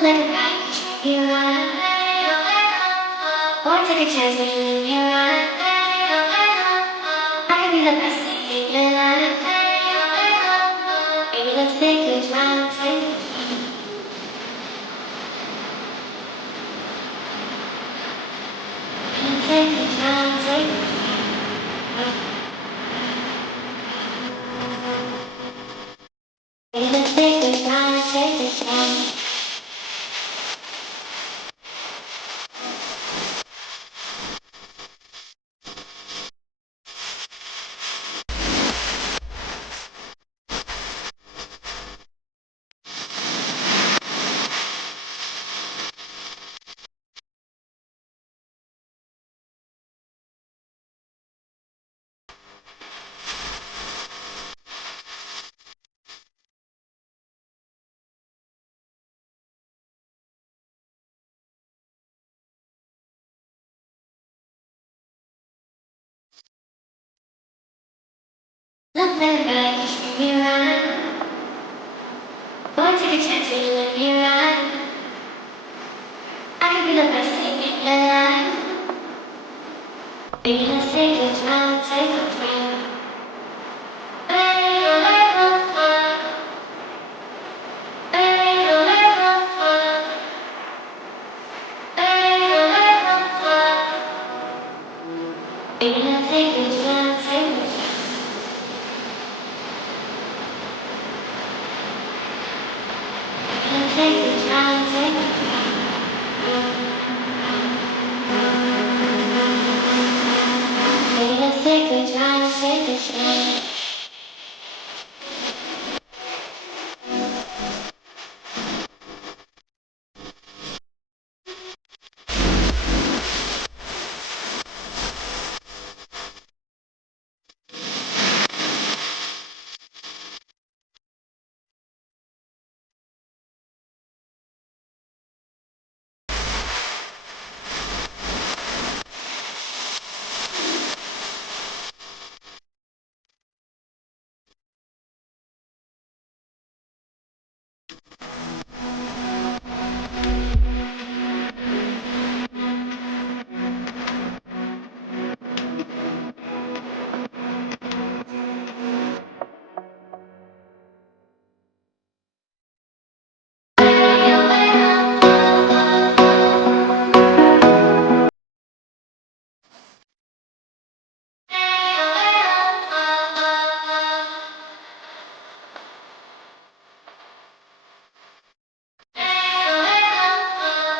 Look like a kite, you run. Or take a chance when you run. I can be the best thing in your life. Baby, let's take this round, take this round. Let's take this round, take this round. Baby, let's take this round, take this round. Look like a kite, you run. Or take a chance when you run. I can be the best thing in your life. Baby, let's take this round, take this round. Baby, let's take this round, take this round. Let's take this round, take this round. Baby, let's take this round, take this round.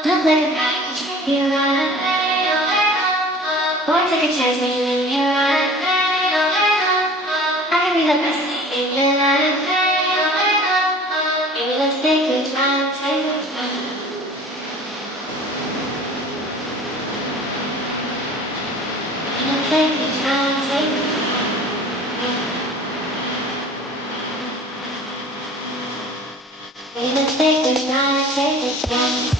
Look like a kite, you run. Or take a chance when you run. I can be the best thing in your life. Baby, let's take this round, take this round. Let's take this round, take this round. Baby, let's take this round, take this round.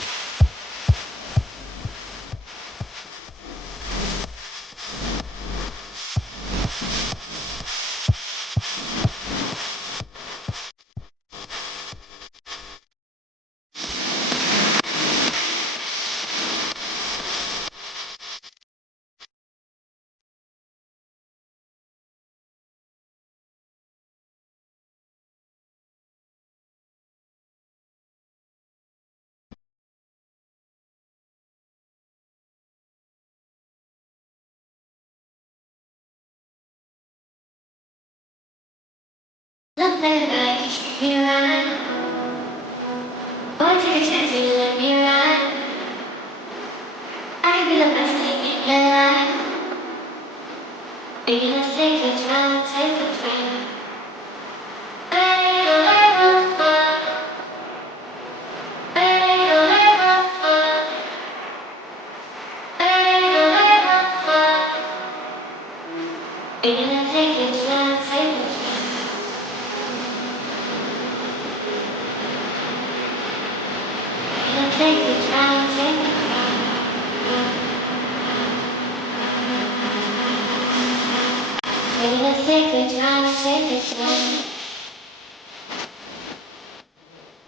Look like a kite, you run. Or take a chance when you run. I can be the best thing in your life. Baby, let's take this round, take this round. Baby, let's take this round, take this round. Let's take this round, take this round. Baby, let's take this round, take this round.